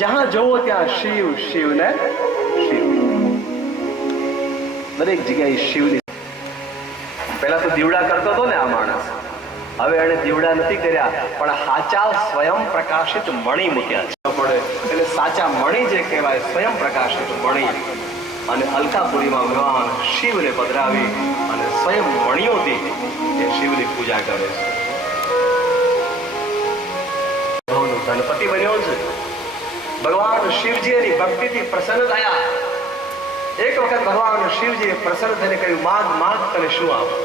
જ્યાં જોવો ત્યાં શિવ શિવ ને શિવ. દરેક જગ્યાએ શિવની. પહેલા તો દીવડા કરતો હતો ને આ માણસ, હવે એને દીવડા નથી કર્યા, પણ સાચા સ્વયં પ્રકાશિત મણી મૂક્યા પડે. એટલે સાચા મણી જે કહેવાય સ્વયં પ્રકાશિત મણી. અને અલકાપુરીમાં ભગવાન શિવને પધરાવી અને સ્વયં મણીઓથી એ શિવની પૂજા કરે છે. ગણપતિ બન્યો છે. ભગવાન શિવજી એની ભક્તિથી પ્રસન્ન થયા. એક વખત ભગવાન શિવજી પ્રસન્ન થઈને કહ્યું, માગ માગ તને શું આપો.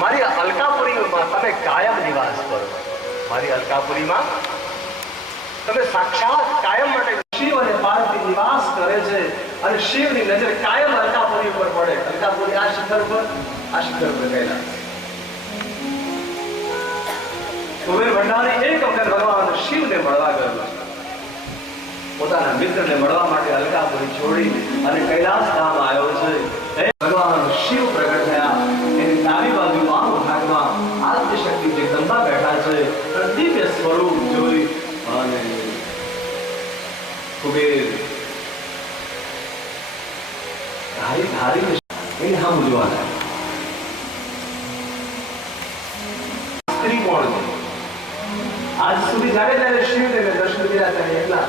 મારી અલકાપુરીમાં તમે કાયમ નિવાસ કરો. મારી અલકાપુરીમાં તમે સાક્ષાત કાયમ માટે શિવ અને પાર્વતી નિવાસ કરે છે અને શિવની નજર કાયમ અલકાપુરી ઉપર પડે. અલકાપુરી આ શિખર પર ગયેલા. કુબેર ભંડારી એક વખત ભગવાન શિવને મળવા ગયો. પોતાના મિત્રને મળવા માટે અલકાપુરી છોડી અને કૈલાસ ધામ આવ્યો છે. ભગવાન શિવ પ્રગટ થયા. એની ડાબી બાજુ વામ ભાગમાં આદ્યશક્તિ જગદંબા બેઠા છે. દિવ્ય સ્વરૂપ જોઈ અને કુબેર ધારી એની હામ જોવાના. સ્ત્રી કોણ છે? આજ સુધી જ્યારે શિવને દર્શન કર્યા ત્યારે એકલા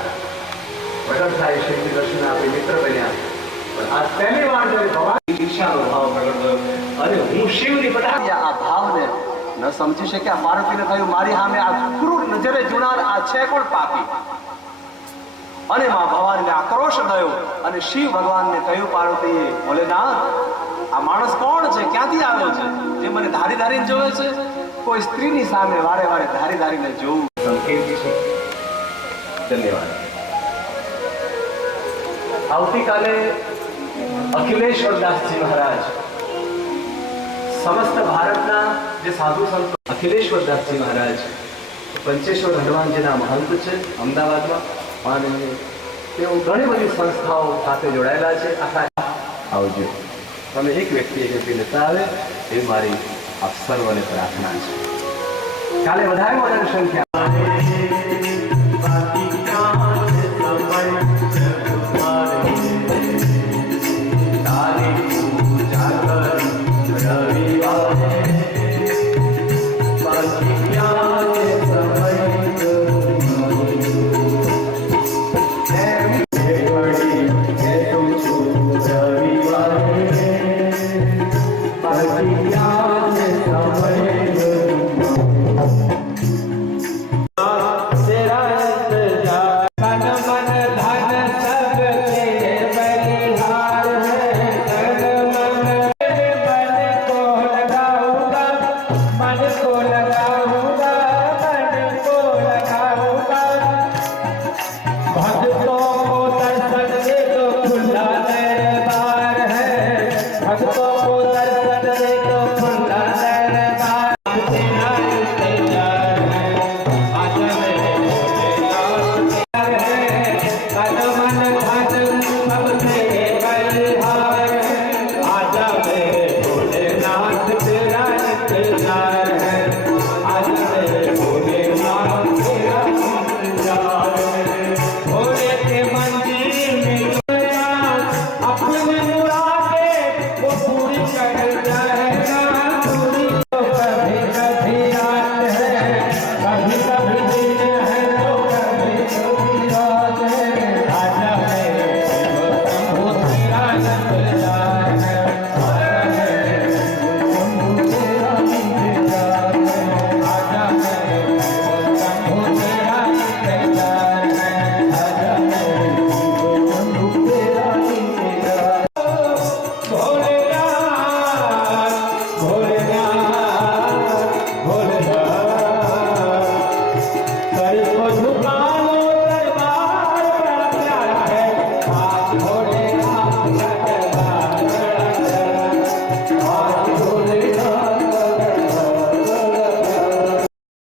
પ્રગટ થાય, શિવની દર્શન આપે, મિત્ર બન્યા. પણ આ પહેલી વાર જ્યારે ભગવાન ઈર્ષાનો ભાવ પ્રગટ થયો અને હું શિવની બધા આ ભાવને ન સમજી શક્યા. પાર્વતીને કહ્યું, મારી સામે આ ક્રૂર નજરે જોનાર આ છે કોણ પાપી? અને માં ભવાનીને આક્રોશ થયો અને શિવ ભગવાનને કહ્યું, પાર્વતીએ, ભોલેનાથ, આ માણસ કોણ છે? ક્યાંથી આવ્યો છે જે મને ધારી ધારીને જોવે છે? કોઈ સ્ત્રીની સામે વારે વારે ધારી ધારીને જોવું સંકેત છે. ધન્યવાદ. આવતીકાલે અખિલેશ્વર દાસજી મહારાજ સમસ્ત ભારતના જે સાધુ સંતો, અખિલેશ્વર દાસજી મહારાજ પંચેશ્વર હનુમાનજીના મહંત છે અમદાવાદમાં, અને તેઓ ઘણી બધી સંસ્થાઓ સાથે જોડાયેલા છે. આખા આવજો. તમે એક વ્યક્તિ લેતા આવે એ મારી આપ સર્વને પ્રાર્થના છે. કાલે વધારે સંખ્યા